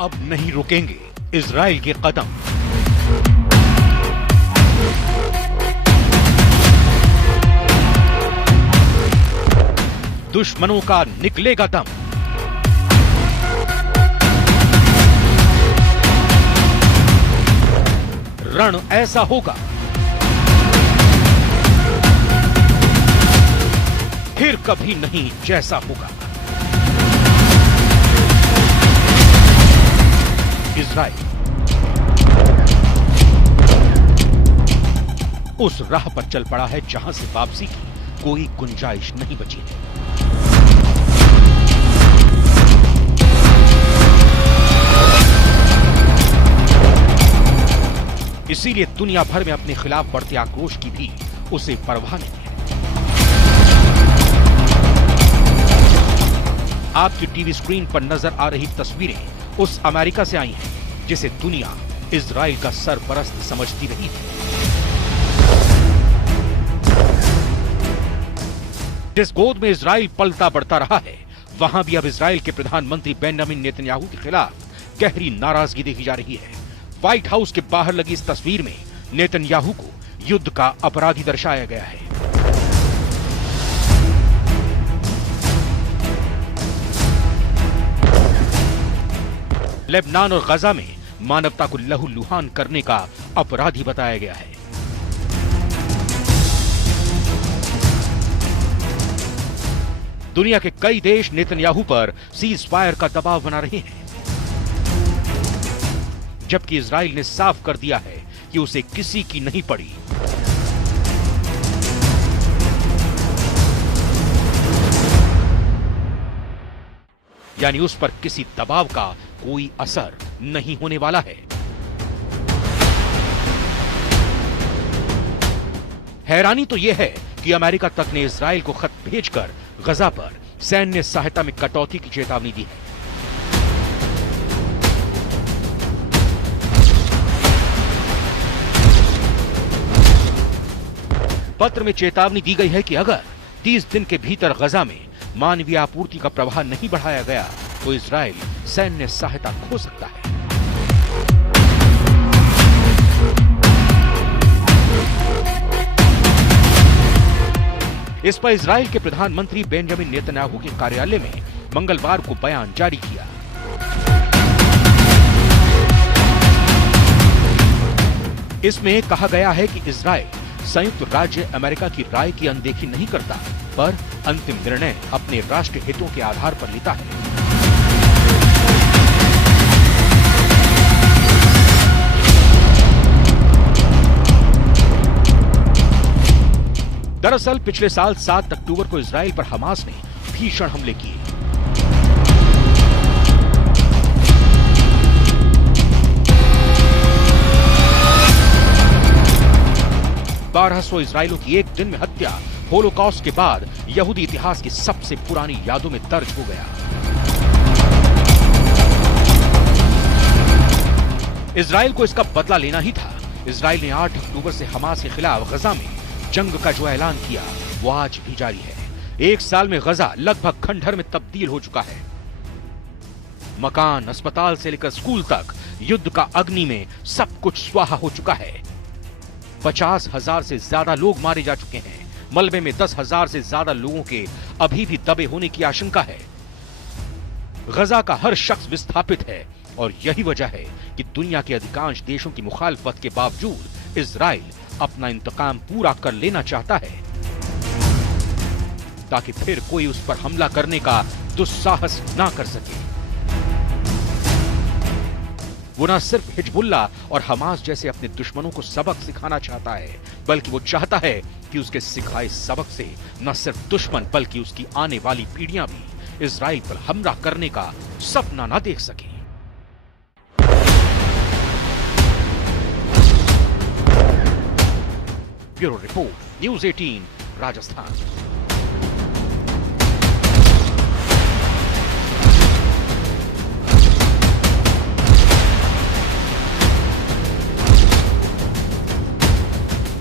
अब नहीं रुकेंगे इजराइल के कदम। दुश्मनों का निकलेगा दम। रण ऐसा होगा फिर कभी नहीं जैसा होगा। इजराइल उस राह पर चल पड़ा है जहां से वापसी की कोई गुंजाइश नहीं बची है। इसीलिए दुनिया भर में अपने खिलाफ बढ़ते आक्रोश की भी उसे परवाह नहीं है। आपकी टीवी स्क्रीन पर नजर आ रही तस्वीरें उस अमेरिका से आई हैं जिसे दुनिया इजराइल का सरपरस्त समझती रही है। जिस गोद में इजराइल पलता बढ़ता रहा है, वहां भी अब इजराइल के प्रधानमंत्री बेंजामिन नेतन्याहू के खिलाफ गहरी नाराजगी देखी जा रही है। व्हाइट हाउस के बाहर लगी इस तस्वीर में नेतन्याहू को युद्ध का अपराधी दर्शाया गया है। लेबनान और गजा में मानवता को लहूलुहान करने का अपराधी बताया गया है। दुनिया के कई देश नेतन्याहू पर सीज फायर का दबाव बना रहे हैं, जबकि इजराइल ने साफ कर दिया है कि उसे किसी की नहीं पड़ी। यानी उस पर किसी दबाव का कोई असर नहीं होने वाला है। हैरानी तो यह है कि अमेरिका तक ने इजराइल को खत भेजकर गजा पर सैन्य सहायता में कटौती की चेतावनी दी है। पत्र में चेतावनी दी गई है कि अगर 30 दिन के भीतर गजा में मानवीय आपूर्ति का प्रवाह नहीं बढ़ाया गया तो इजराइल सैन्य सहायता खो सकता है। इस पर इजराइल के प्रधानमंत्री बेंजामिन नेतन्याहू के कार्यालय में मंगलवार को बयान जारी किया। इसमें कहा गया है कि इजराइल संयुक्त राज्य अमेरिका की राय की अनदेखी नहीं करता, पर अंतिम निर्णय अपने राष्ट्रीय हितों के आधार पर लेता है। दरअसल पिछले साल 7 अक्टूबर को इजराइल पर हमास ने भीषण हमले किए। बारह सौ इजराइलियों की एक दिन में हत्या होलोकॉस्ट के बाद यहूदी इतिहास की सबसे पुरानी यादों में दर्ज हो गया। इजराइल को इसका बदला लेना ही था। इजराइल ने 8 अक्टूबर से हमास के खिलाफ गजा में जंग का जो ऐलान किया वो आज भी जारी है। एक साल में गजा लगभग खंडहर में तब्दील हो चुका है। मकान, अस्पताल से लेकर स्कूल तक युद्ध का अग्नि में सब कुछ स्वाहा हो चुका है। 50,000 से ज्यादा लोग मारे जा चुके हैं। मलबे में 10,000 से ज्यादा लोगों के अभी भी दबे होने की आशंका है। गजा का हर शख्स विस्थापित है और यही वजह है कि दुनिया के अधिकांश देशों की मुखालफत के बावजूद इजराइल अपना इंतकाम पूरा कर लेना चाहता है, ताकि फिर कोई उस पर हमला करने का दुस्साहस ना कर सके। वो न सिर्फ हिजबुल्लाह और हमास जैसे अपने दुश्मनों को सबक सिखाना चाहता है, बल्कि वो चाहता है कि उसके सिखाए सबक से न सिर्फ दुश्मन बल्कि उसकी आने वाली पीढ़ियां भी इजराइल पर हमला करने का सपना न देख सके। Bureau report, news 18, Rajasthan.